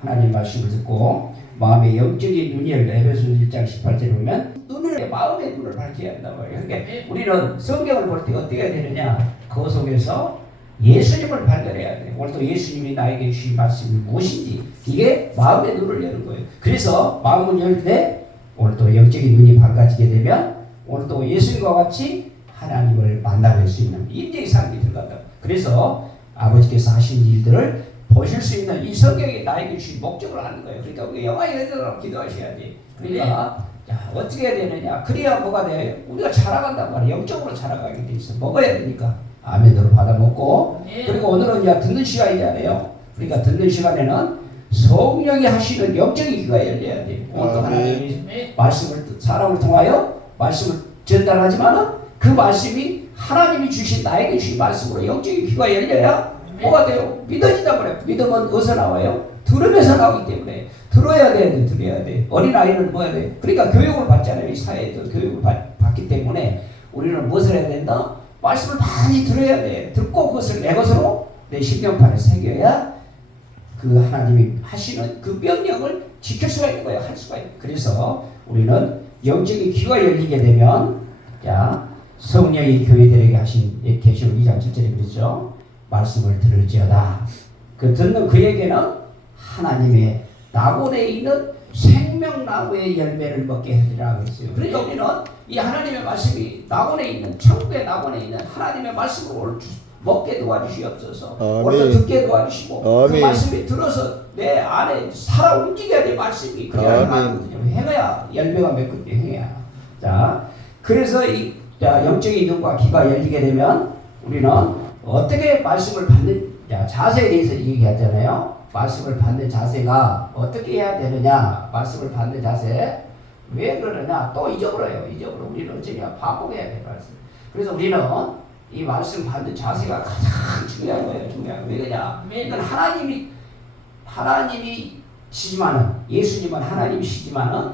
하나님 말씀을 듣고 마음의 영적인 눈이 열려. 에베소서 1장 18절에 보면 눈을 마음의 눈을 밝혀야 한다고 해요. 그러니까 우리는 성경을 볼 때 어떻게 해야 되느냐, 그 속에서 예수님을 발견해야 돼. 오늘 또 예수님이 나에게 주신 말씀이 무엇인지, 이게 마음의 눈을 여는 거예요. 그래서 마음을 열 때 오늘 또 영적인 눈이 밝아지게 되면 오늘 또 예수님과 같이 하나님을 만나뵐 수 있는 인생의 삶이 들어간다. 그래서 아버지께서 하신 일들을 보실 수 있는 이 성경이 나에게 주신 목적을 아는 거예요. 그러니까 우리 영화에 대해서 기도하셔야 돼. 그러니까 자, 어떻게 해야 되느냐, 그래야 뭐가 돼? 우리가 자라간단 말이야. 영적으로 자라가게 돼 있어. 먹어야 되니까 아멘으로 받아 먹고. 그리고 오늘은 이제 듣는 시간이잖아요. 그러니까 듣는 시간에는 성령이 하시는 영적인 귀가 열려야 돼. 오늘도 하나님이 말씀을 사람을 통하여 말씀을 전달하지만은 그 말씀이 하나님이 주신, 나에게 주신 말씀으로 영적인 귀가 열려야 뭐가 돼요? 믿어진단 말이에요. 믿음은 어디서 나와요? 들으면서 나오기 때문에 들어야 돼. 들어야 돼. 어린아이는 뭐 해야 돼? 그러니까 교육을 받잖아요. 이 사회에서 교육을 받기 때문에 우리는 무엇을 해야 된다? 말씀을 많이 들어야 돼. 듣고 그것을 내 것으로 내 신경판에 새겨야 그 하나님이 하시는 그 명령을 지킬 수가 있는 거예요. 할 수가 있는 거예요. 그래서 우리는 영적인 귀가 열리게 되면, 자, 성령이 교회들에게 하신 계시록 2장 7절에 그랬죠. 말씀을 들을지어다. 그 듣는 그에게는 하나님의 낙원에 있는 생명나무의 열매를 먹게 해주라 그랬어요. 그러니까 우리는 이 하나님의 말씀이 낙원에 있는, 천국의 낙원에 있는 하나님의 말씀을 먹게 도와주시옵소서. 오늘 듣게 도와주시고 그 말씀이 들어서 내 안에 살아 움직여야 돼. 말씀이 그래야 행해야 열매가 맺고 행해야. 자, 그래서 이 영적인 눈과 귀가 열리게 되면 우리는 어떻게 말씀을 받는 자세에 대해서 얘기하잖아요. 말씀을 받는 자세가 어떻게 해야 되느냐. 말씀을 받는 자세 왜 그러느냐. 또 잊어버려요. 우리는 어쩌냐, 반복해야 돼. 말씀. 그래서 우리는 이 말씀 받는 자세가 가장 중요한 거예요. 왜 그러냐, 이건 하나님이시지만은, 예수님은 하나님이시지만은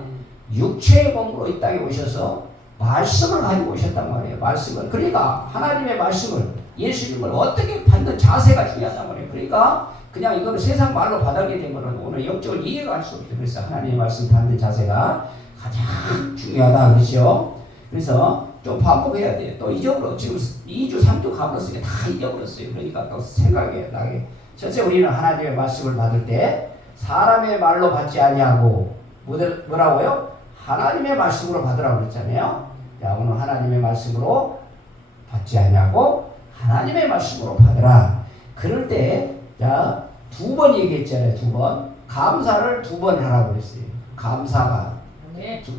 육체의 몸으로 이 땅에 오셔서 말씀을 가지고 오셨단 말이에요. 말씀을. 그러니까 하나님의 말씀을, 예수님을 어떻게 받는 자세가 중요하단 말이에요. 그러니까 그냥 이거는 세상 말로 받아게 되면 오늘 영적을 이해가 할 수 없어요. 그래서 하나님의 말씀 받는 자세가 가장 중요하다. 그렇죠? 그래서 좀 반복해야 돼요. 또 잊어버려. 지금 2주 3주 가버렸으니까 다 잊어버렸어요. 그러니까 또 생각이 나게. 첫째, 우리는 하나님의 말씀을 받을 때 사람의 말로 받지 아니하고 뭐라고요? 하나님의 말씀으로 받으라고 그랬잖아요. 자, 오늘 하나님의 말씀으로 받지 아니하고 하나님의 말씀으로 받으라. 그럴 때, 자, 2번 얘기했잖아요. 2번. 감사를 2번 하라고 그랬어요. 감사가.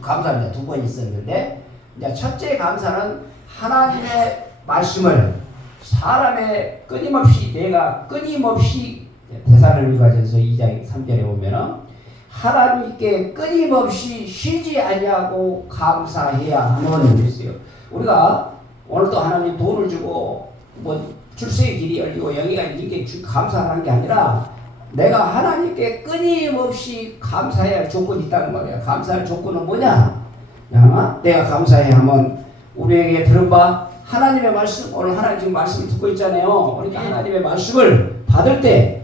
감사는 2번 있었는데, 이제 첫째 감사는 하나님의 말씀을 사람의 내가 끊임없이 데살로니가전서 2장 3절에 보면은 하나님께 끊임없이 쉬지 아니하고 감사해야 하는 것이에요. 우리가 오늘도 하나님 돈을 주고 뭐 출세의 길이 열리고 영예가 있는 게 감사하는 게 아니라 내가 하나님께 끊임없이 감사해야 할 조건이 있다는 말이야. 감사할 조건은 뭐냐? 내가 감사해 하면 우리에게 들어봐. 하나님의 말씀, 오늘 하나님 지금 말씀을 듣고 있잖아요. 그러니까 하나님의 말씀을 받을 때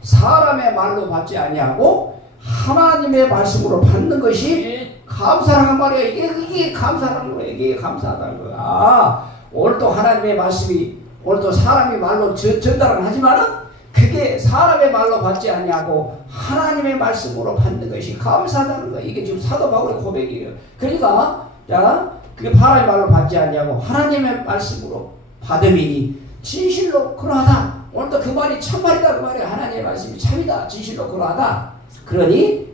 사람의 말로 받지 아니하고 하나님의 말씀으로 받는 것이 감사라는 말이야. 이게 감사라는 거야. 이게 감사하다는 거야. 오늘도 하나님의 말씀이, 오늘도 사람이 말로 전달을 하지만은 그게 사람의 말로 받지 아니하고 하나님의 말씀으로 받는 것이 감사하다는 거야. 이게 지금 사도 바울의 고백이에요. 그러니까 자, 그게 사람의 말로 받지 아니하고 하나님의 말씀으로 받음이니 진실로 그러하다. 오늘도 그 말이 참말이다. 그 말이야. 하나님의 말씀이 참이다. 진실로 그러하다. 그러니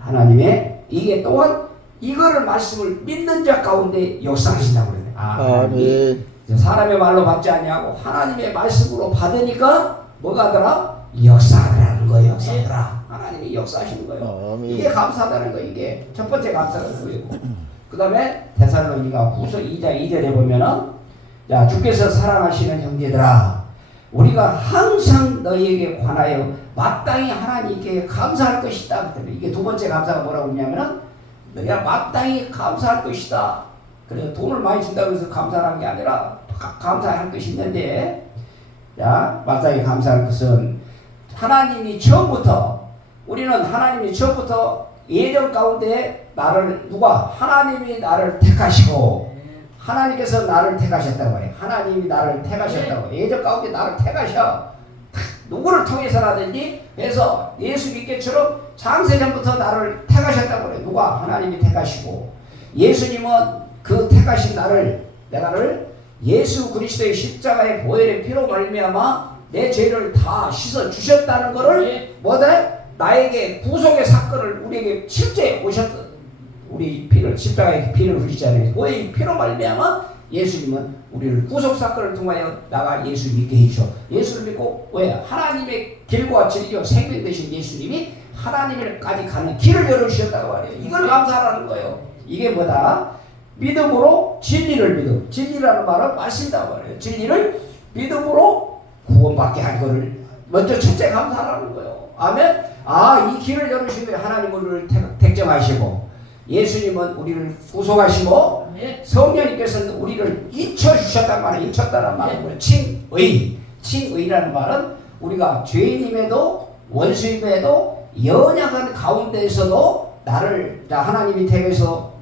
하나님의 이게 또한 이거를 말씀을 믿는 자 가운데 역사하신다고 그러네. 사람의 말로 받지 아니하고 하나님의 말씀으로 받으니까 뭐가 하더라? 역사하더라는 거예요. 역사하더라. 하나님이 역사하시는 거예요. 이게 감사하다는 거예요. 이게 첫 번째 감사가 그거고. 그 다음에 데살로니가 후서 2장 2절에 보면은, 자, 주께서 사랑하시는 형제들아, 우리가 항상 너희에게 관하여 마땅히 하나님께 감사할 것이다. 이게 두 번째 감사가 뭐라고 했냐면은 너희가 마땅히 감사할 것이다. 그래서 돈을 많이 준다고 해서 감사하는 게 아니라 감사할 것이 있는데, 자, 마땅히 감사할 것은 하나님이 처음부터 우리는 하나님이 처음부터 예정 가운데 나를 하나님이 나를 택하시고 하나님께서 나를 택하셨다고 말해요. 하나님이 나를 택하셨다고. 예정 가운데 나를 택하셔. 누구를 통해서라든지 해서 예수 믿게처럼 창세전부터 나를 택하셨다고 그래요. 하나님이 택하시고 예수님은 그 택하신 나를 예수 그리스도의 십자가의 보혈의 피로 말미암아 내 죄를 다 씻어 주셨다는 것을 나에게 구속의 사건을 우리에게 실제 오셨던 우리 십자가의 피를 흘리잖아요. 보혈의 피로 말미암아 예수님은 우리를 구속 사건을 통하여 나가 예수 믿게 해주셔. 예수를 믿고 하나님의 길과 진리와 생명 되신 예수님이 하나님을까지 가는 길을 열어주셨다고 말해요. 이걸 감사하라는 거예요. 이게 뭐다? 믿음으로 진리를 믿음. 진리라는 말은 말씀이라고 말해요. 진리를 믿음으로 구원받게 한 거를 먼저 첫째 감사하라는 거예요. 아멘. 이 길을 열어주신 거예요. 하나님은 우리를 택정하시고 예수님은 우리를 구속하시고 성령님께서는 우리를 잊혀주셨단 말이에요. 잊혔다는 말은 칭의라는 말은 우리가 죄인임에도 원수임에도 연약한 가운데에서도 하나님이 택해서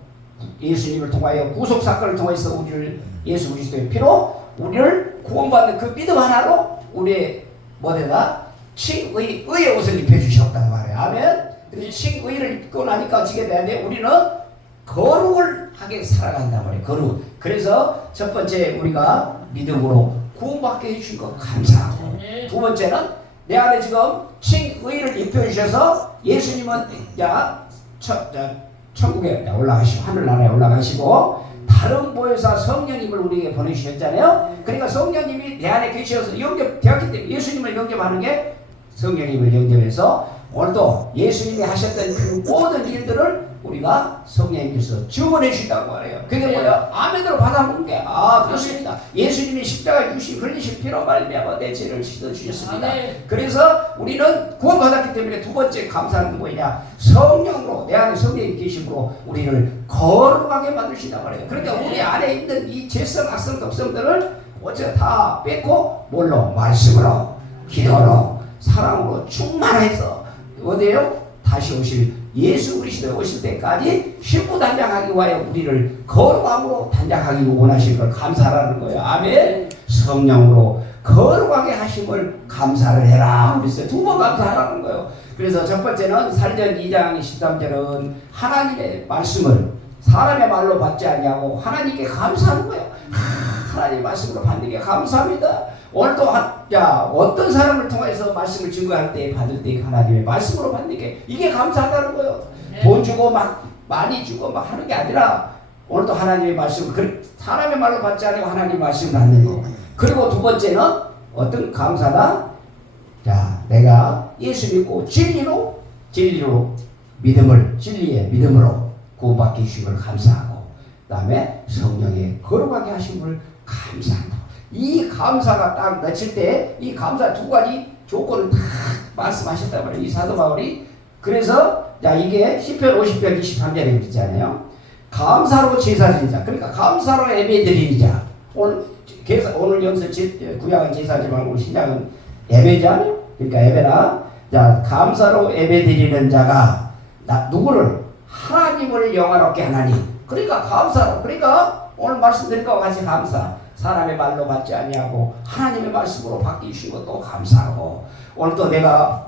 예수님을 통하여 구속사건을 통해서 우리를 예수 그리스도의 피로 우리를 구원받는 그 믿음 하나로 우리의 칭의의 옷을 입혀주셨단 말이에요. 아멘. 칭의를 입고 나니까 어떻게 돼야 돼? 우리는 거룩을 하게 살아간단 말이에요. 거룩. 그래서 첫 번째 우리가 믿음으로 구원받게 해주신 것 감사하고 두 번째는 내 안에 지금 칭의를 입혀주셔서 예수님은 천국에 올라가시고 하늘나라에 올라가시고 다른 보혜사 성령님을 우리에게 보내주셨잖아요. 그러니까 성령님이 내 안에 계셔서 영접되었기 때문에 예수님을 영접하는 게 성령님을 영접해서 오늘도 예수님이 하셨던 그 모든 일들을 우리가 성령님께서 증언해 주신다고 말해요. 그게 뭐야? 아멘으로 받아먹는 게 그렇습니다. 예수님이 십자가에 주신 흘리신 피로 말미암아 내 죄를 씻어 주셨습니다. 그래서 우리는 구원받았기 때문에 두 번째 감사하는 게 뭐냐? 성령으로 내 안에 성령이 계심으로 우리를 거룩하게 만드신다 말이에요. 그러니까 우리 안에 있는 이 죄성, 악성, 독성들을 어째 다 뺏고 뭘로? 말씀으로, 기도로, 사랑으로 충만해서 어디에요? 다시 오실 예수 그리스도 오실 때까지 신부단장하기 위하여 우리를 거룩함으로 단장하기 원하시는 걸 감사하라는 거예요. 아멘. 성령으로 거룩하게 하심을 감사를 해라 그랬어요. 두 번 감사하라는 거예요. 그래서 첫 번째는 사도전 2장 23절은 하나님의 말씀을 사람의 말로 받지 아니하고 하나님께 감사하는 거예요. 하나님의 말씀으로 받는 게 감사합니다. 오늘도 어떤 사람을 통해서 말씀을 증거할 때 받을 때 하나님의 말씀으로 받는 게 이게 감사하다는 거예요. 돈 주고 많이 주고 하는 게 아니라 오늘도 하나님의 말씀을 사람의 말로 받지 않고 하나님의 말씀을 받는 거. 그리고 두 번째는 어떤 감사다? 내가 예수 믿고 진리로 진리의 믿음으로 구원받게 해주신 걸 감사하고 그 다음에 성령의 거룩하게 하신 걸 감사한다. 이 감사가 딱 넣칠 때 이 감사 두 가지 조건을 다 말씀하셨단 말이에요. 이 사도 바울이. 그래서 이게 시편 50편 23절에 있잖아요. 감사로 제사 지자. 그러니까 감사로 예배 드리는 자. 오늘 여기서 구약은 제사지 말고 신약은 예배잖아요. 그러니까 예배라. 감사로 예배 드리는 자가 누구를? 하나님을 영화롭게 하나니. 그러니까 감사로. 그러니까 오늘 말씀드린 것과 같이 감사. 사람의 말로 받지 아니하고 하나님의 말씀으로 받게 주신 것도 감사하고 오늘도 내가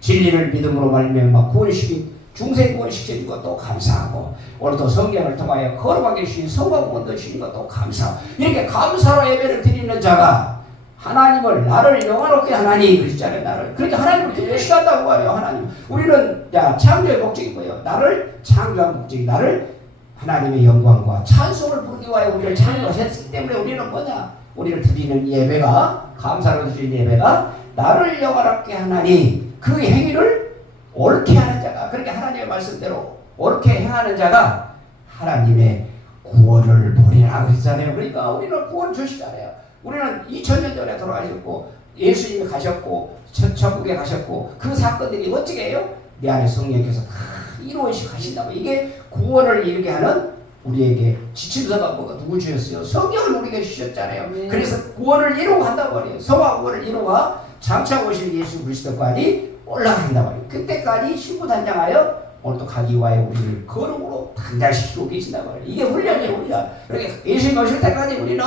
진리를 믿음으로 말미암아 구원시킨 중생 구원시킨 것도 감사하고 오늘도 성경을 통하여 거룩하게 주신 성과 구원도 주신 것도 감사하고 이렇게 감사로 예배를 드리는 자가 하나님을 나를 영화롭게 하나니 그랬잖아요. 나를 그러니까 하나님을 기쁘시한다고 말해요. 하나님 우리는 창조의 목적이 뭐예요? 나를 창조한 목적이 나를 하나님의 영광과 찬송을 부르기 위하여 우리를 창조하셨기 때문에 우리는 뭐냐? 우리를 드리는 예배가 감사로 드리는 예배가 나를 영화롭게 하나니 그 행위를 옳게 하는 자가 그렇게 하나님의 말씀대로 옳게 행하는 자가 하나님의 구원을 보리라 그랬잖아요. 그러니까 우리는 구원 주시잖아요. 우리는 2000년 전에 돌아가셨고 예수님이 가셨고 천국에 가셨고 그 사건들이 어떻게 해요? 내 안에 성령께서 이루어시 가신다고. 이게 구원을 이루게 하는 우리에게 지침서가 누구 주셨어요? 성경을 우리에게 주셨잖아요. 그래서 구원을 이루고 한다고 말이에요. 성화 구원을 이루고 장차 오실 예수 그리스도까지 올라간단 말이에요. 그때까지 신부단장하여 오늘도 가기 위하여 우리를 거룩으로 단장시키고 계신단 말이에요. 이게 훈련이에요, 훈련. 그러니까 예수님 오실 때까지 우리는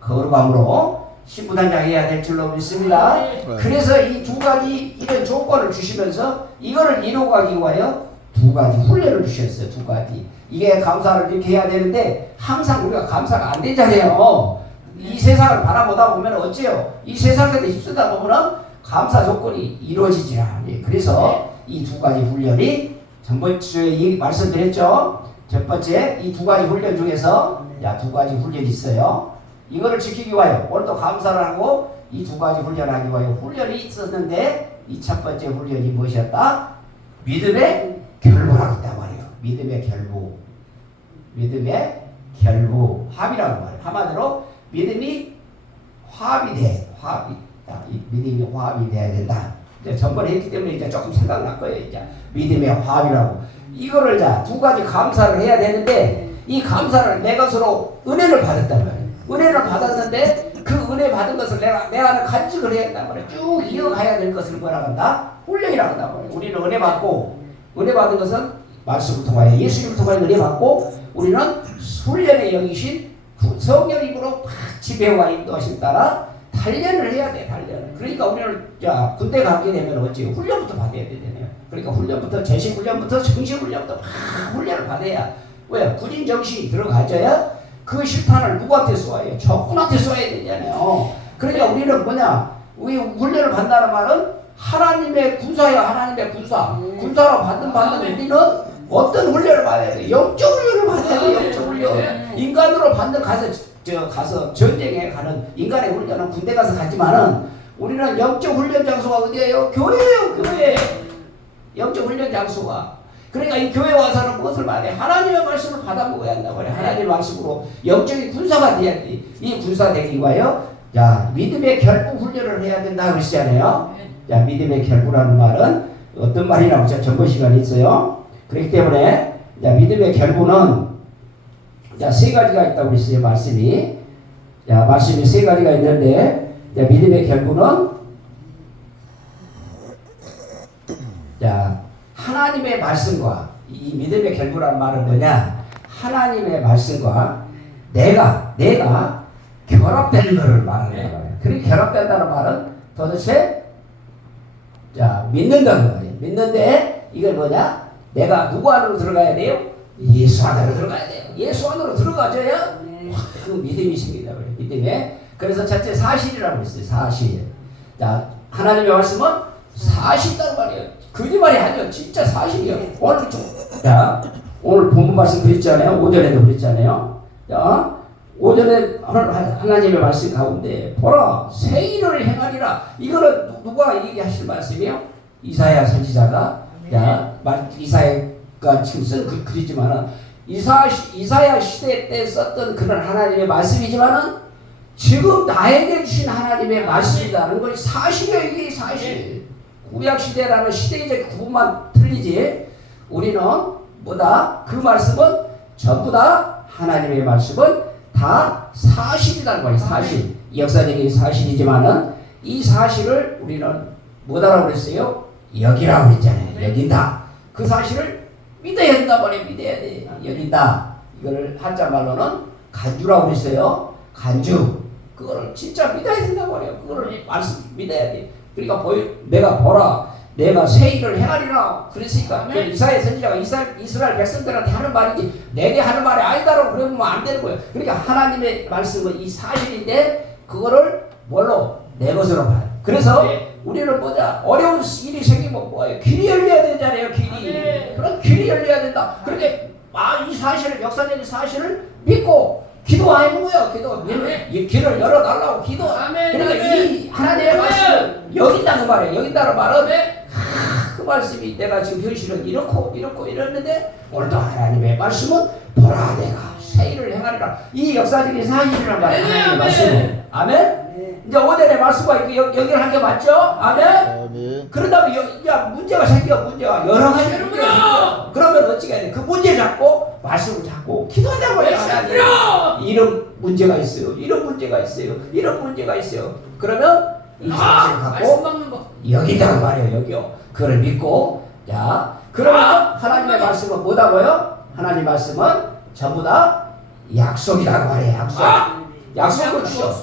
거룩함으로 신부단장해야 될 줄로 믿습니다. 그래서 이 두 가지 이런 조건을 주시면서 이거를 이루어가기 위하여 두 가지 훈련을 주셨어요. 두 가지. 이게 감사를 이렇게 해야 되는데 항상 우리가 감사가 안 되잖아요. 이 세상을 바라보다 보면 어째요? 이 세상에 힘쓰다 보면 감사 조건이 이루어지지 않아요. 그래서 이 두 가지 훈련이 전번주에 말씀드렸죠. 첫 번째 이 두 가지 훈련 중에서 두 가지 훈련이 있어요. 이거를 지키기 위하여 오늘도 감사를 하고 이 두 가지 훈련하기 위하여 훈련이 있었는데 이 첫 번째 훈련이 무엇이었다? 믿음의 결부라고 했단 말이에요. 믿음의 결부. 믿음의 결부. 합이라고 말해요. 한마디로 믿음이 화합이 돼. 화합이. 이 믿음이 화합이 돼야 된다. 이제 전번에 했기 때문에 이제 조금 생각날 거예요. 이제 믿음의 화합이라고. 이거를 두 가지 감사를 해야 되는데 이 감사를 내 것으로 은혜를 받았단 말이에요. 은혜를 받았는데 그 은혜 받은 것을 내가 간직을 해야 된단 말이에요. 쭉 이어가야 될 것을 뭐라고 한다? 훈련이라고 한단 말이에요. 우리는 은혜 받고 은혜 받은 것은 말씀을 통하여 예수님을 통하여 은혜 받고 우리는 훈련의 영이신 성령님으로 지배와 인도하심 따라 단련을 해야 돼. 단련을. 그러니까 우리는 군대 가게 되면 어찌 훈련부터 받아야 되잖아요. 그러니까 훈련부터 제식 훈련부터 정식 훈련부터 훈련을 받아야 왜 군인 정신이 들어가져야 그 실탄을 누구한테 쏘아요? 적군한테 쏘아야 되잖아요. 그러니까 우리는 우리 훈련을 받는다는 말은 하나님의 군사예요. 하나님의 군사. 군사로 받는 우리는 어떤 훈련을 받아야 돼? 영적 훈련을 받아야 돼. 영적 훈련. 인간으로 받는 가서 전쟁에 가는 인간의 훈련은 군대 가서 가지만은 우리는 영적 훈련 장소가 어디예요? 교회예요. 교회. 영적 훈련 장소가. 그러니까 이 교회 와서는 무엇을 받아야 돼? 하나님의 말씀을 받아 먹어야 한다고 그래. 하나님의 말씀으로 영적인 군사가 돼야 돼. 이 군사 되기 위하여 믿음의 결부 훈련을 해야 된다 그러시잖아요. 믿음의 결부라는 말은 어떤 말이라고 제가 전번 시간에 있어요. 그렇기 때문에 믿음의 결부는 세 가지가 있다고 그랬어요. 말씀이 세 가지가 있는데 믿음의 결부는 하나님의 말씀과 이 믿음의 결부라는 말은 뭐냐? 하나님의 말씀과 내가 결합되는 것을 말하는 거예요. 그렇게 결합된다는 말은 도대체 믿는다는 거예요. 믿는데 이건 뭐냐? 내가 누구 안으로 들어가야 돼요? 예수 안으로 들어가야 돼요. 예수 안으로 들어가줘야 그 믿음이 생긴다 그래요. 믿음에. 그래서 첫째 사실이라고 했어요. 사실. 하나님의 말씀은 사실이란 말이에요. 거짓말이 아니에요. 진짜 사실이에요. 오늘 본문 말씀 그랬잖아요. 5절에도 그랬잖아요. 오전에 하나님의 말씀 가운데 보라 새 일을 행하리라. 이거는 누가 얘기하실 말씀이에요? 이사야 선지자가 이사야가 지금 쓴 글이지만은 이사야 시대 때 썼던 그런 하나님의 말씀이지만은 지금 나에게 주신 하나님의 말씀이라는 것이 사실이에요. 이게 사실. 구약 시대라는 시대적 구분만 틀리지. 우리는 그 말씀은 전부 다 하나님의 말씀은 다 사실이라는 거예요. 사실. 역사적인 사실이지만은 이 사실을 우리는 뭐다라고 그랬어요? 여기라고 그랬잖아요. 여긴다. 그 사실을 믿어야 된단 말이에요. 믿어야 돼. 여긴다. 이거를 한자말로는 간주라고 그랬어요. 간주. 그거를 진짜 믿어야 된단 말이에요. 그거를 말씀 믿어야 돼. 그러니까 내가 보라. 내가 새 일을 행하리라. 그랬으니까 이사야 선지자가 이스라엘 백성들한테 하는 말이지 내게 하는 말이 아니다라고 그러면 안 되는 거예요. 그러니까 하나님의 말씀은 이 사실인데 그거를 뭘로? 내 것으로 봐요. 그래서 우리는 어려운 일이 생기면 뭐예요? 길이 열려야 되잖아요. 길이. 그럼 길이 열려야 된다. 그렇게 이 사실을 역사적인 사실을 믿고 기도하는 거예요. 이 길을 열어달라고 기도. 그러니까 이 하나님의 말씀을 여긴다는 말이에요. 여긴다는 말은 그 말씀이 내가 지금 현실은 이렇고 이랬는데 오늘도 하나님의 말씀은 보라 내가 새 일을 행하리라. 이 역사적인 사실이란 말이에요. 하나님의 말씀은. 아멘. 이제 오전에 말씀과 연결한 게 맞죠? 아멘. 그러다가 문제가 생겨. 문제가 여러 가지 문제가 생겨. 그러면 어찌게 해야 돼? 그 문제 잡고 말씀을 잡고 기도하자고 해요. 이런 문제가 있어요. 이런 문제가 있어요. 그러면 이 사실을 갖고 여기다가 말이에요. 여기요. 그걸 믿고 자 그러면 하나님의 말씀은 뭐다고요? 하나님 말씀은 전부 다 약속이라고 말해요. 약속. 약속을 주셔.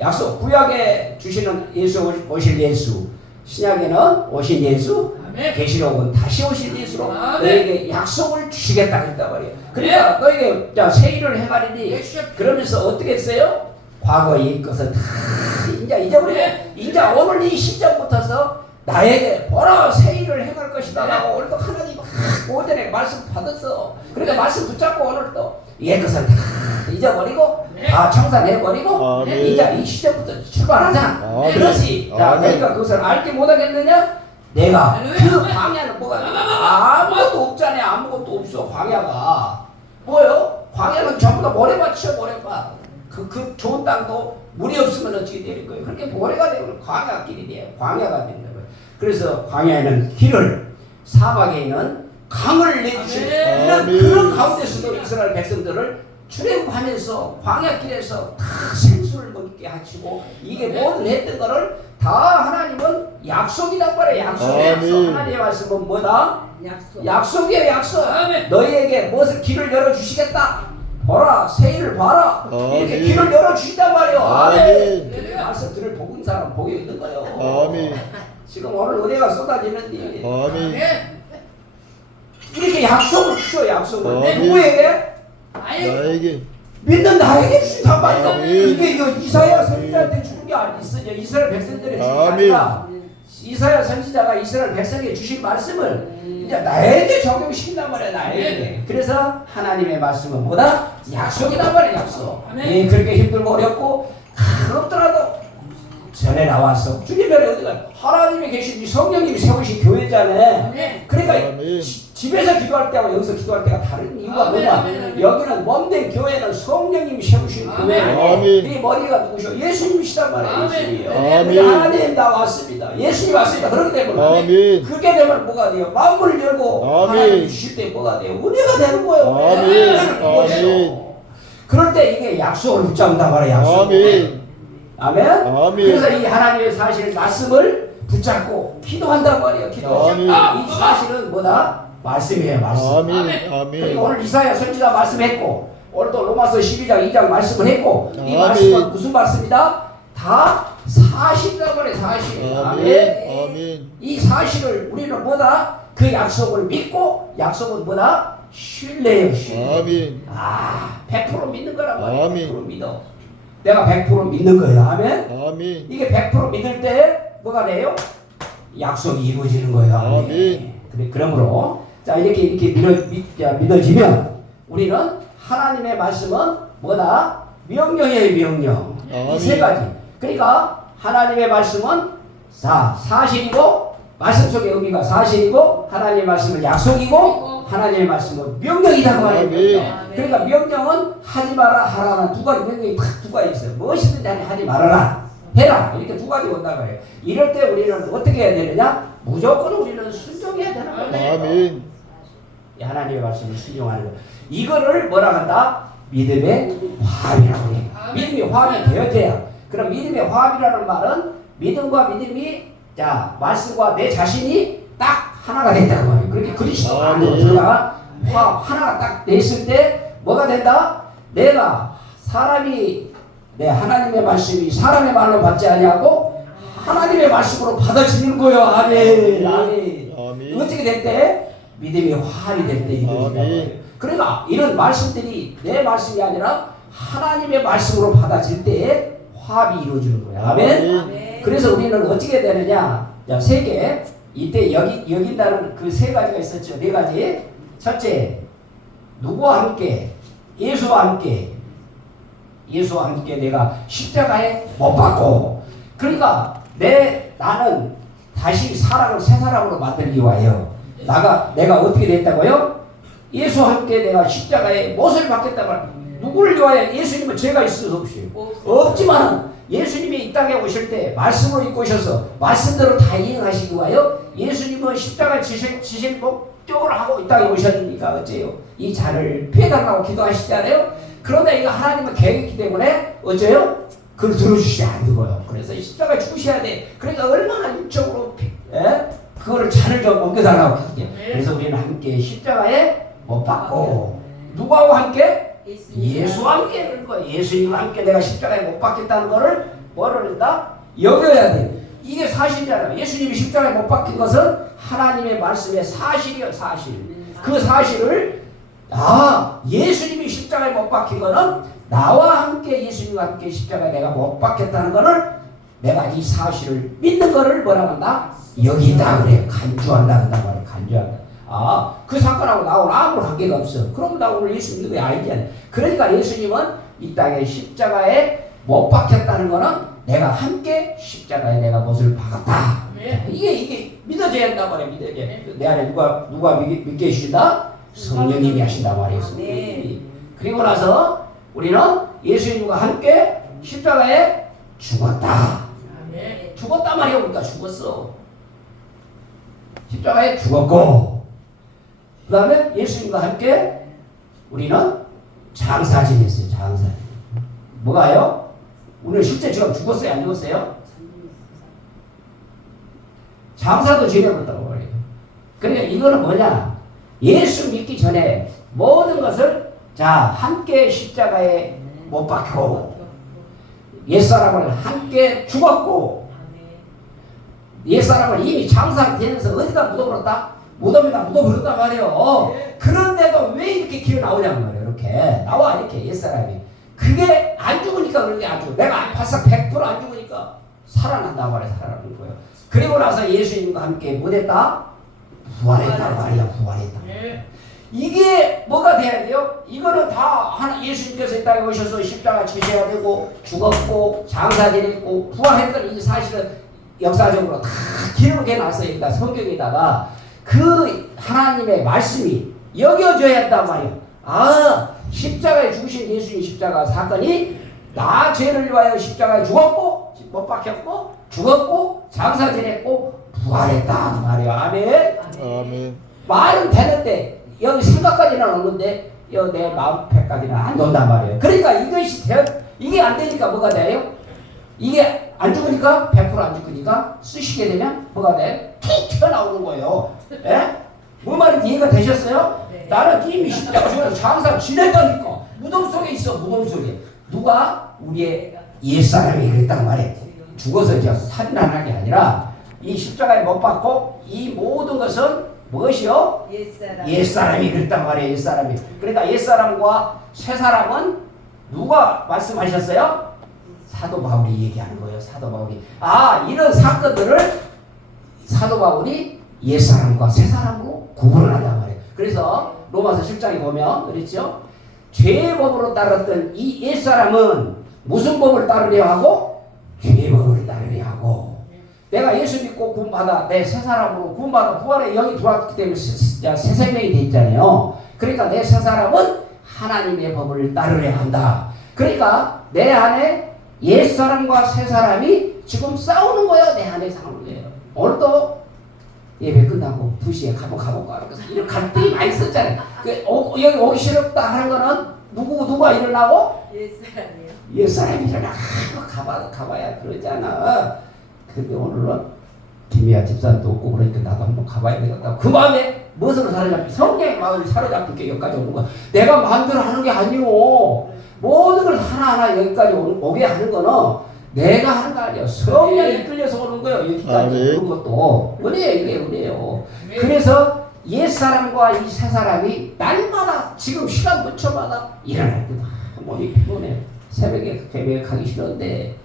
약속. 구약에 주시는 예수 오실 예수, 신약에는 오신 예수, 계시록은 다시 오실 예수로 너에게 약속을 주시겠다 했단 말이에요. 그러니까 너에게 자 세일을 해가리니 그러면서 어떻게 했어요? 과거 옛 것은 다 이제 잊어버리고 이제 오늘 이 시점부터서 나에게 보라 세일을 해갈 것이다 라고 오늘도 하나님 오전에 말씀 받았어. 그러니까 말씀 붙잡고 오늘 또 옛 것은 다 잊어버리고 다 청산해버리고 이제 이 시점부터 출발하자. 그렇지. 자, 너희가 그것을 알지 못하겠느냐? 내가 그 광야는 뭐가 아무것도 없잖아요. 아무것도 없어. 광야가 뭐요? 광야는 전부 다 모래밭이요. 모래밭. 그 좋은 땅도 물이 없으면 어떻게 되는 거예요? 그렇게 모래가 되면 광야길이 돼요. 광야가 되는 거예요. 그래서 광야에는 길을, 사막에 있는 강을 내주시는 그런 가운데서도 이스라엘 백성들을 출애굽하면서 광야길에서 다 생수를 먹게 하시고 이게 모든 했던 거를 다 하나님은 약속이란 말이에요. 약속. 하나님의 말씀은 뭐다? 약속이에요. 약속. 너희에게 무엇을 길을 열어주시겠다. 보라 세일을 봐라. 이렇게 길을 열어주신단 말이에요. 아멘. 말씀 들을 복은 사람 복이 있는 거예요. 아멘. 지금 오늘 은혜가 쏟아지는데 아멘. 이렇게 약속을 주셔. 약속을 누구에게? 나에게 믿는 나에게 주신단 말이야. 이게 이거 이사야 선지자한테 주는 게 아니었어요. 이스라엘 백성들에게 주는 게 아니라 이사야 선지자가 이스라엘 백성에게 주신 말씀을 이제 나에게 적용시킨단 말이야. 나에게. 그래서 하나님의 말씀은 뭐다? 약속이란 말이야. 약속. 예, 그렇게 힘들고 어렵고 없더라도 전에 나와서 주님의 어디가 하나님이 계신 이 성령님이 세우신 교회잖아요. 그러니까 집에서 기도할 때하고 여기서 기도할 때가 다른 이유가 뭐냐? 여기는 몸된 교회는 성령님이 세우신 교회예요. 이 머리가 누구셔? 예수님이시단 말이에요. 예수님이요. 하나님 나왔습니다. 예수님 왔습니다. 그렇기 때문에 그게 되면 뭐가 돼요? 마음을 열고 하나님 주실 때 뭐가 돼요? 은혜가 되는 거예요. 아멘. 그럴 때 이게 약속을 붙잡는단 말이에요. 약속. 아멘. 그래서 이 하나님의 사실 말씀을 붙잡고 기도한단 말이에요. 기도. 이 사실은 뭐다? 말씀이에요. 말씀. 그리고 오늘 이사야 선지자 말씀했고 오늘도 로마서 12장 2장 말씀을 했고 이 말씀은 무슨 말씀이다? 다 사실이란 말이에요. 사실. 아멘. 이 사실을 우리는 뭐다? 그 약속을 믿고 약속은 뭐다? 신뢰예요. 신뢰. 100% 믿는 거란 말이에요. 100% 믿어. 내가 100% 믿는 거예요. 아멘. 이게 100% 믿을 때 뭐가 돼요? 약속이 이루어지는 거예요. 아멘. 그러므로 자 이렇게 믿어지면 우리는 하나님의 말씀은 뭐다? 명령이에요. 명령. 이 세 가지. 그러니까 하나님의 말씀은 사실이고 말씀 속의 의미가 사실이고 하나님의 말씀은 약속이고 하나님의 말씀은 명령이라고 말합니다. 그러니까 명령은 하지 마라 하라는 두 가지 명령이 딱 두 가지 있어요. 무엇이든지 하지 말아라 해라 이렇게 두 가지 온다고 해요. 이럴 때 우리는 어떻게 해야 되느냐? 무조건 우리는 순종해야 되는 거예요. 아멘. 하나님의 말씀을 순종하는 거. 이거를 뭐라 한다? 믿음의 화합이라고 해요. 믿음이 화합이 되어져야. 그럼 믿음의 화합이라는 말은 믿음과 믿음이 자 말씀과 내 자신이 딱 하나가 된다고 말이에요. 그렇게 그리스도 안으로 들어가 화합 하나가 딱 됐을 때 뭐가 된다? 내가 사람이 내 하나님의 말씀이 사람의 말로 받지 아니하고 하나님의 말씀으로 받아지는 거예요. 아멘. 아멘. 어떻게 될 때? 믿음이 화합이 될 때 이루어진다고 해요. 그러니까 이런 말씀들이 내 말씀이 아니라 하나님의 말씀으로 받아질 때에 화합이 이루어지는 거예요. 아멘. 그래서 우리는 어떻게 되느냐? 자, 세 개. 이때 여긴다는 그 세 가지가 있었죠. 네 가지. 첫째, 누구와 함께? 예수와 함께. 예수와 함께 내가 십자가에 못 박고. 그러니까 나는 다시 사람을 새 사람으로 만들기 위하여 내가 어떻게 됐다고요? 예수와 함께 내가 십자가에 못을 박겠다 말. 누구를 위하여? 예수님은 죄가 있을 수 없어요. 없지만은 예수님이 이 땅에 오실 때 말씀으로 입고 오셔서 말씀대로 다 이행하시기 위하여 예수님은 십자가 지신 목적을 하고 이 땅에 오셨으니까 어째요? 이 잔을 피해달라고 기도하시잖아요. 그런데 이거 하나님은 계획이기 때문에 어째요? 그걸 들어주시지 않는 거예요. 그래서 십자가에 죽으셔야 돼. 그러니까 얼마나 육적으로 그거를 잔을 좀 옮겨달라고 했죠. 그래서 우리는 함께 십자가에 못 박고 누구하고 함께? 예수와 함께. 그러니까 예수님과 함께 내가 십자가에 못 박혔다는 거를 뭐를 한다? 여겨야 돼. 이게 사실이잖아요. 예수님이 십자가에 못 박힌 것은 하나님의 말씀의 사실이요, 사실. 그 사실을 예수님이 십자가에 못 박힌 거는 나와 함께 예수님과 함께 십자가에 내가 못 박혔다는 거를 내가 이 사실을 믿는 거를 뭐라고 한다? 여긴다 그래요. 간주한다 그런단 말이에요. 간주한다. 그 사건하고 나하고는 아무런 관계가 없어. 그럼 나 오늘 예수 믿는 거 알잖아요. 그러니까 예수님은 이 땅에 십자가에 못 박혔다는 거는 내가 함께 십자가에 내가 못을 박았다. 이게 믿어져야 한단 말이에요. 믿어져야. 내 안에 누가 믿게 해주신다? 성령님이 하신단 말이에요. 성령님이. 그리고 나서 우리는 예수님과 함께 십자가에 죽었다. 죽었단 말이에요. 그러니까 죽었어. 십자가에 죽었고 그 다음에 예수님과 함께 우리는 장사 지냈어요. 장사. 뭐가요? 오늘 실제 지금 죽었어요? 안 죽었어요? 장사도 지내버렸다고 말해요. 그러니까 이거는 뭐냐? 예수 믿기 전에 모든 것을 함께 십자가에 못 박히고 옛사람을 함께 죽었고 옛사람을 이미 장사되면서 어디다 묻어버렸다? 무덤에다 묻어버렸단 말이에요. 그런데도 왜 이렇게 기어 나오냐는 말이에요. 이렇게 나와 이렇게 옛사람이. 그게 안 죽으니까 그런 게 아주 내가 바싹 100%안 죽으니까 살아난단 말이에요. 살아나는 거예요. 그리고 나서 예수님과 함께 못했다? 부활했다 말이야. 부활했다. 이게 뭐가 돼야 돼요? 이거는 다 예수님께서 이 땅에 오셔서 십자가 지셔야 되고 죽었고 장사 지냈고 부활했던 이 사실은 역사적으로 다 기록해 놨어요. 여기다 성경에다가 그 하나님의 말씀이 여겨져야 한단 말이에요. 십자가에 죽으신 예수님 십자가 사건이 나 죄를 위하여 십자가에 죽었고 못 박혔고 죽었고 장사 지냈고 부활했다 그 말이에요. 아멘. 아멘. 말은 되는데 여기 생각까지는 오는데 내 마음패까지는 안 온단 말이에요. 그러니까 이게 안 되니까 뭐가 돼요? 이게 안 죽으니까 100%안 죽으니까 쓰시게 되면 뭐가 돼? 툭 튀어나오는 거예요. 예? 뭐 말인지 이해가 되셨어요? 네. 나는 이미 십자가 죽어서 장사 지냈다니까. 무덤 속에 있어. 무덤 속에. 누가? 우리의 옛사람이 그랬단 말이에요. 죽어서 이제 살인하는 게 아니라 이 십자가에 못 박고 이 모든 것은 무엇이요? 옛사람이 그랬단 말이에요. 옛사람이. 그러니까 옛사람과 새사람은 누가 말씀하셨어요? 사도 바울이 얘기하는 거예요. 사도 바울이. 이런 사건들을 사도 바울이 옛사람과 새사람으로 구분을 한단 말이에요. 그래서 로마서 10장에 보면 그랬죠. 죄의 법으로 따랐던 이 옛사람은 무슨 법을 따르려 하고? 죄의 법을 따르려 하고. 내가 예수 믿고 구원받아 내 새사람으로 구원받아 부활의 영이 들어왔기 때문에 새 생명이 돼 있잖아요. 그러니까 내 새사람은 하나님의 법을 따르려 한다. 그러니까 내 안에 옛사람과 새사람이 지금 싸우는 거예요. 내 안에 싸우는 거예요. 오늘도 예배 끝나고 2시에 가볼까 그래서 이런 갈등이 많이 있었잖아요. 여기 오기 싫었다 하는 거는 누가 일어나고? 옛사람이요. 옛사람이 일어나. 가봐야 그러잖아. 근데 오늘은 김희아 집사도 없고 그러니까 나도 한번 가봐야 되겠다. 그 마음에 무엇으로 사로잡히? 성령의 마음을 사로잡힌 게 여기까지 오는 거야. 내가 마음대로 하는 게 아니오. 모든 걸 하나하나 여기까지 오게 하는 거는 내가 하는 거 아니야. 성령이 이끌려서 오는 거예요. 여기까지 오는 것도. 은혜예요. 이게 은혜예요. 그래서 옛사람과 이 새사람이 날마다 지금 시간 부처마다 일어날 때 몸이 피곤해. 새벽에 가기 싫은데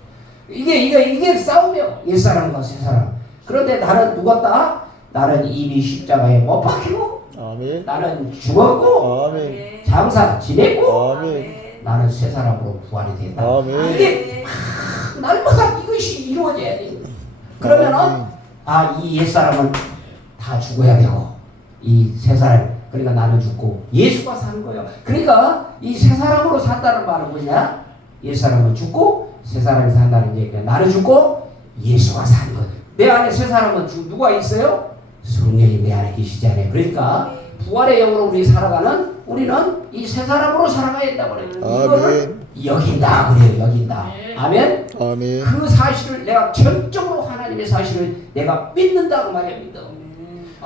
이게 싸움이에요. 옛사람과 새사람. 그런데 나는 누구다? 나는 이미 십자가에 못 박히고 아멘. 나는 죽었고 아멘. 장사 지냈고 아멘. 나는 새사람으로 부활이 된다. 아멘. 이게 날마다 이것이 이루어져야 돼요. 그러면은 이 옛사람은 다 죽어야 되고 이 새사람 그러니까 나는 죽고 예수가 사는 거예요. 그러니까 이 새사람으로 산다는 말은 뭐냐? 옛사람은 죽고 새사람이 산다는 얘기야. 나는 죽고 예수가 사는 거예요. 내 안에 새사람은 누가 있어요? 성령이 내 안에 계시잖아요. 그러니까 부활의 영으로 우리 살아가는 우리는 이 새사람으로 살아가야 된다고 그래요. 이거를 여긴다 그래요. 여긴다. 아멘. 아멘. 그 사실을 내가 전적으로 하나님의 사실을 내가 믿는다고 말이야. 믿어.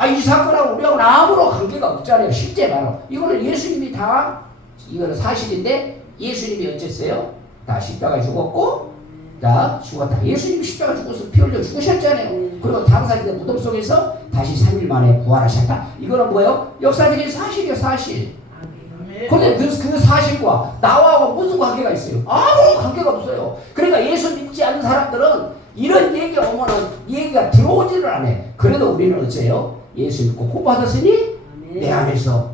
이 사건하고 우리하고는 아무런 관계가 없잖아요. 실제로. 이거는 예수님이 다, 이거는 사실인데, 예수님이 어쨌어요? 다 십자가에 죽었고, 자, 죽었다. 예수님이 십자가 죽어서 피 흘려 죽으셨잖아요. 그리고 당사자 무덤 속에서 다시 3일 만에 부활하셨다. 이거는 뭐예요? 역사적인 사실이에요, 사실. 그런데 그 사실과 나와 무슨 관계가 있어요? 아무런 관계가 없어요. 그러니까 예수 믿지 않는 사람들은 이런 얘기 오면은 얘기가 들어오지를 않아요. 그래도 우리는 어째요? 예수 믿고 구원받았으니 내 안에서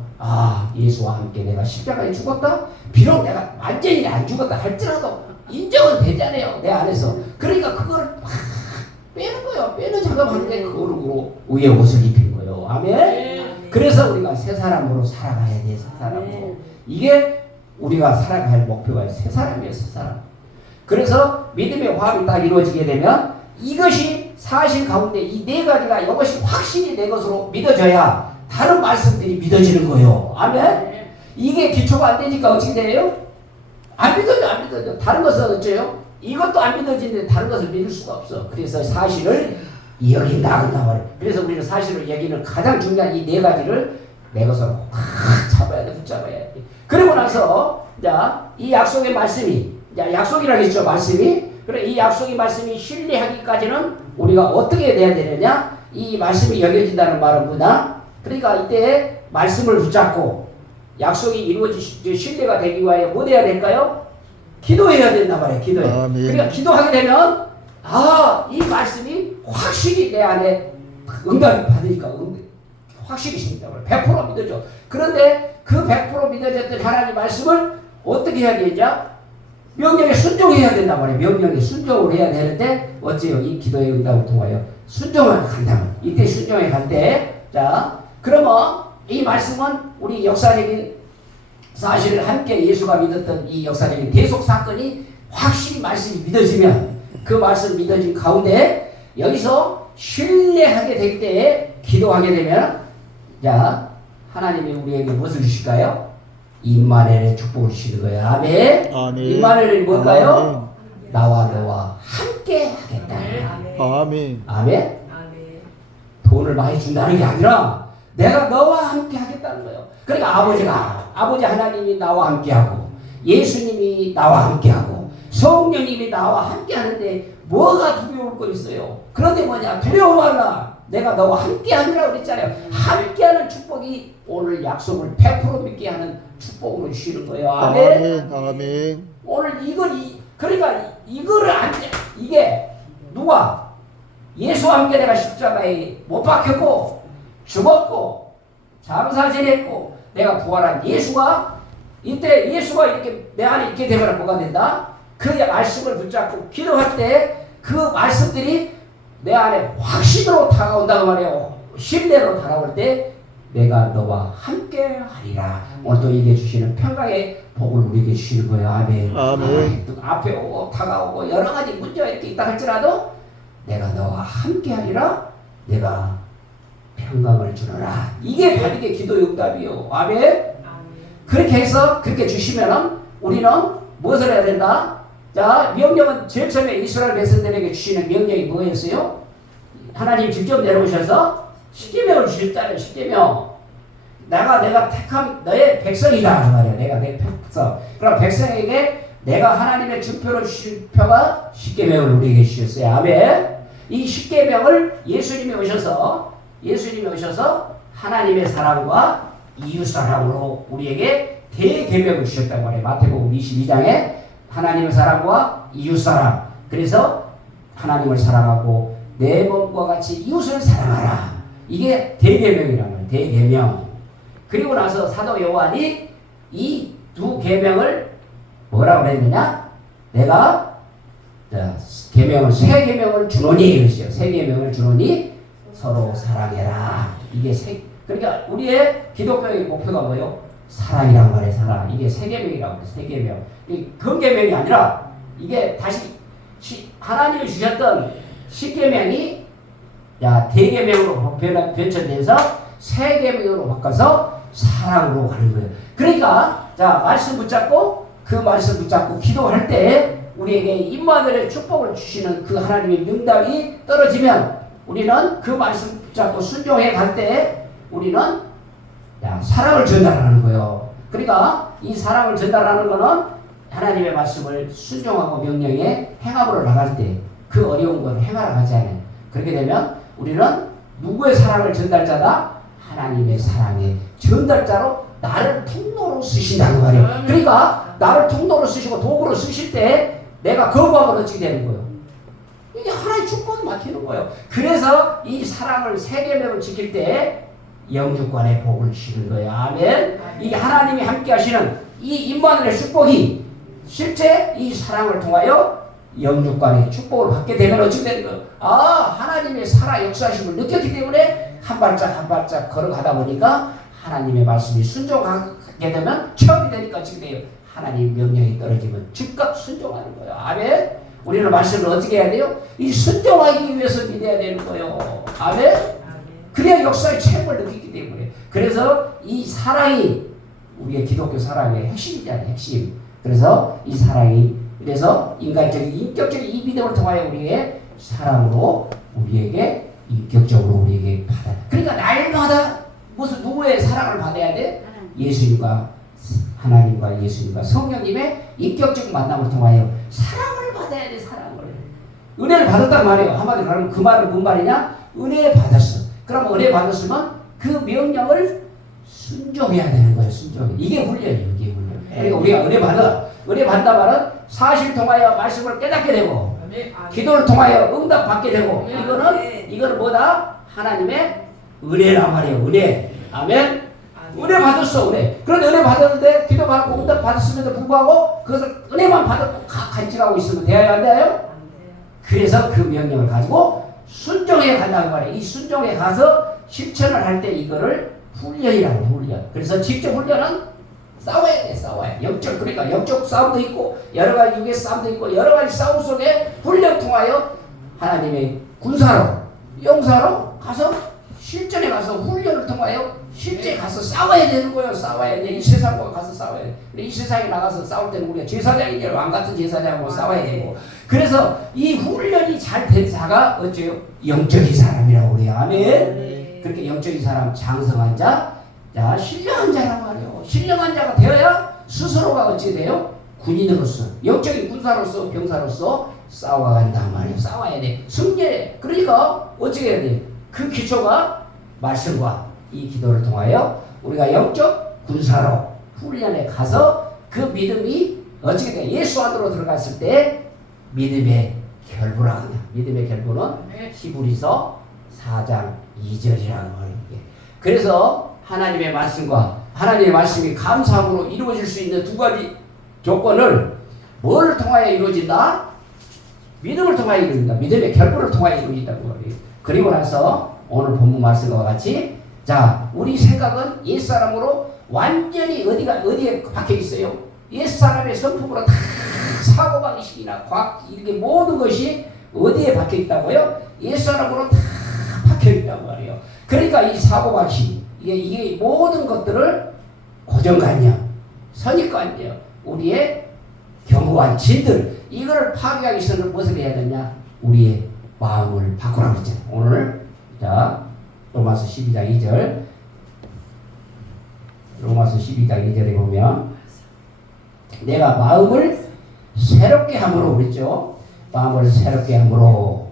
예수와 함께 내가 십자가에 죽었다. 비록 내가 완전히 안 죽었다 할지라도 인정은 되잖아요. 내 안에서. 그러니까 그걸 막 빼는 거예요. 빼는 작업하는데 그거로 의의 옷을 입힌 거예요. 아멘. 그래서 우리가 새 사람으로 살아가야 돼. 새 사람으로. 이게 우리가 살아갈 목표가 새 사람이에요. 새 사람. 그래서 믿음의 화합이 딱 이루어지게 되면 이것이 사실 가운데 이 네 가지가 이것이 확실히 내 것으로 믿어져야 다른 말씀들이 믿어지는 거예요. 아멘. 이게 기초가 안 되니까 어떻게 돼요? 안 믿어져, 안 믿어져. 다른 것은 어째요? 이것도 안 믿어지는데 다른 것을 믿을 수가 없어. 그래서 사실을 여긴다, 한단 말이에요. 그래서 우리는 사실을 여기는 가장 중요한 이 네 가지를 내 것으로 잡아야 돼, 붙잡아야 돼. 그리고 나서, 자, 이 약속의 말씀이, 자, 약속이라고 했죠, 말씀이. 그래, 이 약속의 말씀이 신뢰하기까지는 우리가 어떻게 돼야 되느냐? 이 말씀이 여겨진다는 말은 뭐냐? 그러니까 이때 말씀을 붙잡고 약속이 이루어지 신뢰가 되기 위하여 뭐 해야 될까요? 기도해야 된단 말이에요. 기도해. 그러니까 기도하게 되면 이 말씀이 확실히 내 안에 응답이 받으니까 확실히 생긴단 말이에요. 100% 믿어져. 그런데 그 100% 믿어졌던 하나님 말씀을 어떻게 해야 되냐? 명령에 순종해야 된단 말이에요. 명령에 순종을 해야 되는데 어째요? 이 기도의 응답을 통하여 순종을 간다면 이때 순종해 갈 때, 자, 그러면 이 말씀은 우리 역사적인 사실을 함께 예수가 믿었던 이 역사적인 대속 사건이 확실히 말씀이 믿어지면 그 말씀 믿어진 가운데 여기서 신뢰하게 될 때에 기도하게 되면, 자, 하나님이 우리에게 무엇을 주실까요? 임마누엘의 축복을 주시는 거예요. 아멘. 임마누엘이 뭘까요? 아멘. 나와 너와 함께 하겠다. 아멘. 아멘. 돈을 많이 준다는 게 아니라 내가 너와 함께 하겠다는 거예요. 그러니까 아버지 하나님이 나와 함께하고 예수님이 나와 함께하고 성령님이 나와 함께하는데 뭐가 두려울 거 있어요? 그런데 뭐냐? 두려워 말라. 내가 너와 함께하리라고 그랬잖아요. 함께하는 축복이 오늘 약속을 100% 믿게 하는 축복으로 주시는 거예요. 아멘. 아멘. 오늘 그러니까 이거를 이게 누가 예수와 함께 내가 십자가에 못 박혔고 죽었고 장사 지냈고 내가 부활한 예수가 이때 예수가 이렇게 내 안에 있게 되면 뭐가 된다? 그 말씀을 붙잡고 기도할 때 그 말씀들이 내 안에 확신으로 다가온다고 말이에요. 신뢰로 다가올 때 내가 너와 함께 하리라. 오늘 또 얘기해 주시는 평강의 복을 우리에게 주시는 거예요. 아멘. 앞에 오고 다가오고 여러 가지 문제가 이렇게 있다 할지라도 내가 너와 함께 하리라. 내가 평강을 주노라. 이게 바르게 기도의 응답이요. 아멘. 그렇게 해서 그렇게 주시면은 우리는 무엇을 해야 된다? 자, 명령은 제일 처음에 이스라엘 백성들에게 주시는 명령이 뭐였어요? 하나님 직접 내려오셔서 십계명을 주셨잖아요. 십계명. 내가 택한 너의 백성이다. 그 말이야. 내가 내 백성. 그럼 백성에게 내가 하나님의 증표로 주신 표가 십계명을 우리에게 주셨어요. 아멘. 이 십계명을 예수님이 오셔서 하나님의 사랑과 이웃 사랑으로 우리에게 대계명을 주셨단 말이에요. 마태복음 22장에 하나님의 사랑과 이웃 사랑. 그래서 하나님을 사랑하고 내 몸과 같이 이웃을 사랑하라. 이게 대계명이란 말이에요. 대계명. 그리고 나서 사도 요한이 이 두 계명을 뭐라고 그랬느냐? 내가 계명을 세 계명을 주노니 그랬어요. 세 계명을 주노니 서로 사랑해라. 이게 그러니까 우리의 기독교의 목표가 뭐예요? 사랑이란 말이에요. 사랑. 이게 세 계명이라고 그래요. 세 계명. 그 계명이 아니라 이게 다시 하나님이 주셨던 십계명이 대계명으로 변천돼서 세 계명으로 바꿔서 사랑으로 가는 거예요. 그러니까 말씀 붙잡고 그 말씀 붙잡고 기도할 때 우리에게 임마누엘의 축복을 주시는 그 하나님의 명답이 떨어지면 우리는 그 말씀 붙잡고 순종해 갈 때 우리는 사랑을 전달하는 거예요. 그러니까 이 사랑을 전달하는 거는 하나님의 말씀을 순종하고 명령에 행함으로 나갈 때 그 어려운 걸 행하러 가지 않아요. 그렇게 되면 우리는 누구의 사랑을 전달자다? 하나님의 사랑의 전달자로 나를 통로로 쓰신다는 말이에요. 그러니까 나를 통로로 쓰시고 도구로 쓰실 때 내가 거부하면 어떻게 되는 거예요? 이게 하나의 축복이 막히는 거예요. 그래서 이 사랑을 세계명을 지킬 때 영주권의 복을 주시는 거예요. 아멘. 이 하나님이 함께 하시는 이 임마누엘의 축복이 실제 이 사랑을 통하여 영주권의 축복을 받게 되면 어떻게 되는 거예요? 하나님의 살아 역사심을 느꼈기 때문에 한 발짝 한 발짝 걸어가다 보니까 하나님의 말씀이 순종하게 되면 처음이 되니까 어떻게 돼요? 하나님 명령이 떨어지면 즉각 순종하는 거예요. 아멘. 우리는 말씀을 어떻게 해야 돼요? 이 순종하기 위해서 믿어야 되는 거예요. 아멘. 그래야 역사의 체험을 느끼기 때문에. 그래서 이 사랑이 우리의 기독교 사랑의 핵심이잖아요. 핵심. 그래서 이 사랑이 그래서 인간적인 인격적인 이 믿음을 통하여 우리의 사랑으로 우리에게 인격적으로 우리에게 받아. 그러니까 날마다 무슨 누구의 사랑을 받아야 돼? 예수님과 하나님과 예수님과 성령님의 인격적 만남을 통하여 사랑을 받아야 돼. 사랑을. 은혜를 받았단 말이에요. 한마디로 그러면 그 말은 뭔 말이냐? 은혜 받았어. 그럼 은혜 받았으면 그 명령을 순종해야 되는 거예요. 순종. 이게 훈련이에요. 이게 훈련. 그러니까 우리가 은혜 받다 말은 사실 통하여 말씀을 깨닫게 되고 기도를 통하여 응답 받게 되고 이거는 뭐다? 하나님의 은혜란 말이에요. 은혜. 아멘. 은혜 받았어. 은혜. 그런데 은혜 받았는데 기도 받고 응답 받았음에도 불구하고 그것을 은혜만 받았고 간직하고 있으면 돼요? 안 돼요? 그래서 그 명령을 가지고 순종해 간다고 말이에요. 이 순종해 가서 실천을 할 때 이거를 훈련이라고 해요. 훈련. 그래서 직접 훈련은 싸워야 돼. 싸워야. 영적 그러니까 영적 싸움도 있고 여러 가지 육의 싸움도 있고 여러 가지 싸움 속에 훈련 통하여 하나님의 군사로 용사로 가서 실전에 가서 훈련을 통하여 실제 가서 싸워야 되는 거예요. 싸워야 돼. 이 세상과 가서 싸워야 돼. 이 세상에 나가서 싸울 때는 우리가 제사장이 왕 같은 제사장하고 싸워야 되고. 그래서 이 훈련이 잘 된 자가 어째요? 영적인 사람이라고 그래요. 아멘. 그렇게 영적인 사람, 장성한 자, 신령한 자란 말이에요. 신령한 자가 되어야 스스로가 어찌 돼요? 군인으로서, 영적인 군사로서, 병사로서 싸워간단 말이에요. 싸워야 돼. 승리해. 그러니까 어떻게 해야 돼? 그 기초가 말씀과 이 기도를 통하여 우리가 영적 군사로 훈련에 가서 그 믿음이 어떻게 돼? 예수 안으로 들어갔을 때 믿음의 결부라 한다. 믿음의 결부는 히브리서 4장 2절이라는 거예요. 그래서 하나님의 말씀과 하나님의 말씀이 감사함으로 이루어질 수 있는 두 가지 조건을 뭐를 통하여 이루어진다? 믿음을 통하여 이루어진다. 믿음의 결부를 통하여 이루어진다는 거예요. 그리고 나서 오늘 본문 말씀과 같이 자, 우리 생각은 옛사람으로 완전히 어디에 박혀 있어요? 옛사람의 성품으로 다 사고방식이나 과학 이렇게 모든 것이 어디에 박혀 있다고요? 옛사람으로 다 박혀 있단 말이에요. 그러니까 이 사고방식 이게 모든 것들을 고정관념, 선입관념, 우리의 경고한 진들 이거를 파괴하기 위해서는 무엇을 해야 되냐? 우리의 마음을 바꾸라고 했잖아요. 오늘 자 로마서 12장 2절 로마서 12장 2절에 보면 내가 마음을 새롭게 함으로 그랬죠. 마음을 새롭게 함으로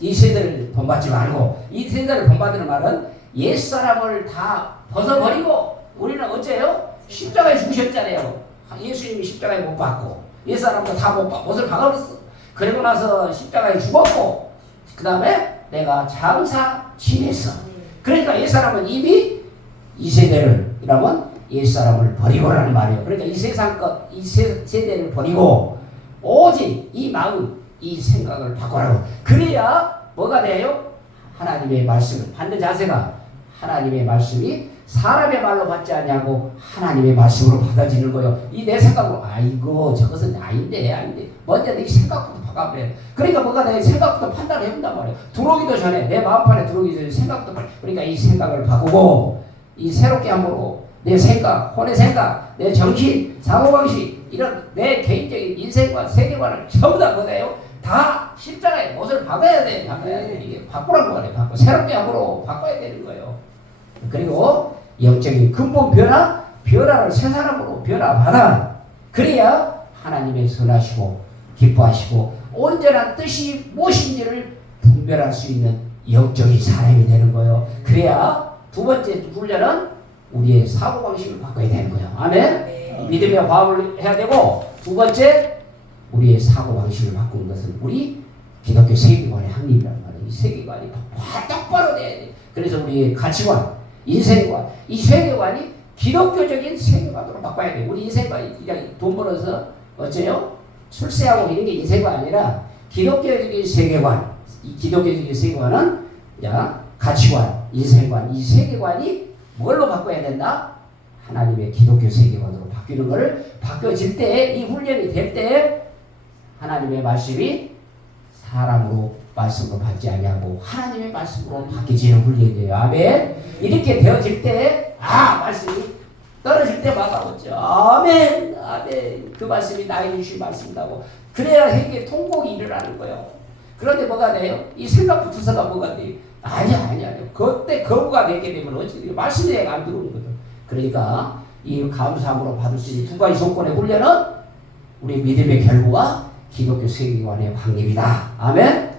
이 세대를 본받지 말고 이 세대를 본받는 말은 옛사람을 다 벗어버리고 우리는 어째요? 십자가에 죽으셨잖아요. 예수님이 십자가에 못 박고 옛사람도 다 못을 박아버렸어. 그리고 나서 십자가에 죽었고 그 다음에 내가 장사 지냈어. 그러니까 옛사람은 이미 이 세대를 이라면 옛사람을 버리고라는 말이에요. 그러니까 이 세상 것, 이 세대를 버리고 오직 이 마음, 이 생각을 바꾸라고. 그래야 뭐가 돼요? 하나님의 말씀을 받는 자세가 하나님의 말씀이 사람의 말로 받지 않냐고 하나님의 말씀으로 받아지는 거예요. 이 내 생각으로 아이고 저것은 아닌데 먼저 네 생각부터 바꿔버려. 그러니까 뭐가 내 생각부터 판단을 해본단 말이에요. 들어오기도 전에 내 마음판에 들어오기 전에 생각부터 그러니까 이 생각을 바꾸고 이 새롭게 함으로 내 생각, 혼의 생각, 내 정신, 사고방식 이런 내 개인적인 인생관, 세계관을 전부 다 뭐예요? 다 십자가에 못을 박아야 돼. 박아야 돼. 이게 바꾸라는 거예요. 바꿔. 새롭게 함으로 바꿔야 되는 거예요. 그리고 영적인 근본 변화를 새 사람으로 변화받아. 그래야 하나님의 선하시고 기뻐하시고 온전한 뜻이 무엇인지를 분별할 수 있는 영적인 사람이 되는 거예요. 그래야 두 번째 훈련은 우리의 사고방식을 바꿔야 되는 거예요. 아멘. 믿음의 화합을 해야 되고, 두 번째 우리의 사고방식을 바꾸는 것은 우리 기독교 세계관의 확립이란 말이에요. 이 세계관이 똑바로 돼야 돼. 그래서 우리의 가치관, 인생관, 이 세계관이 기독교적인 세계관으로 바꿔야 돼. 우리 인생관이 그냥 돈 벌어서 어째요? 출세하고 이런 게 인생관 아니라 기독교적인 세계관. 이 기독교적인 세계관은 가치관, 인생관, 이 세계관이 뭘로 바꿔야 된다? 하나님의 기독교 세계관으로 바뀌는 것을 바뀌어질 때, 이 훈련이 될 때 하나님의 말씀이 사람으로 말씀으로 받지 아니하고 하나님의 말씀으로 바뀌지는 훈련이에요. 아멘. 이렇게 되어질 때 말씀이 떨어질 때마다 오죠. 아멘. 아멘. 그 말씀이 나에게 주신 말씀이라고. 그래야 세계 통곡이 일어나는 거예요. 그런데 뭐가 돼요? 이 생각부터서가 뭐가 돼요? 아니야. 그때 거부가 되게 되면 어찌 말씀이 안 들어오는 거죠. 그러니까 이 감사함으로 받을 수 있는 두 가지 조건의 훈련은 우리 믿음의 결부와 기독교 세계관의 확립이다. 아멘.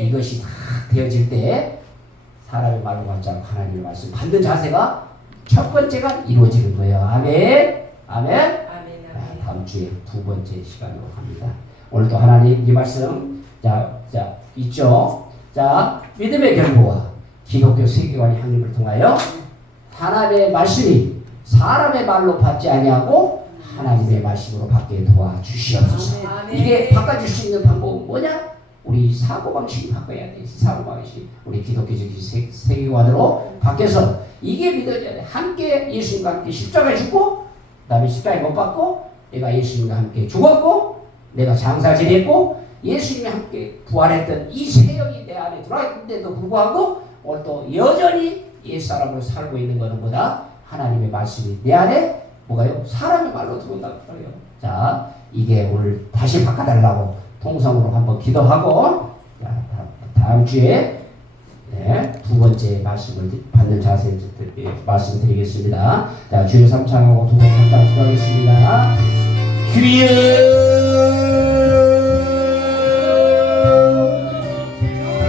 이것이 다 되어질 때 사람의 말로 받지 않고 하나님의 말씀 받는 자세가 첫 번째가 이루어지는 거예요. 아멘. 아멘. 다음 주에 두 번째 시간으로 갑니다. 오늘도 하나님 이 말씀 있죠. 믿음의 결부와 기독교 세계관의 확립을 통하여 하나님의 말씀이 사람의 말로 받지 아니하고 하나님의 말씀으로 받게 도와주시옵소서. 이게 바꿔줄 수 있는 방법은 뭐냐? 우리 사고방식이 바꿔야 돼. 사고방식. 우리 기독교적인 세계관으로 바뀌어서 이게 믿어져야 돼. 함께 예수님과 함께 십자가에 죽고, 그 다음에 십자가에 못 박고, 내가 예수님과 함께 죽었고, 내가 장사 지냈고, 예수님과 함께 부활했던 이 세력이 내 안에 들어와 있는데도 불구하고 오늘 또 여전히 옛사람으로 살고 있는 것은 뭐다? 하나님의 말씀이 내 안에 뭐가요? 사람의 말로 들어온다고 그래요. 자, 이게 오늘 다시 바꿔달라고 통성으로 한번 기도하고, 다음 주에 두 번째 말씀을 받는 자세를 말씀드리겠습니다. 자, 주여 삼창하고 두 번째 함께 하겠습니다. 주여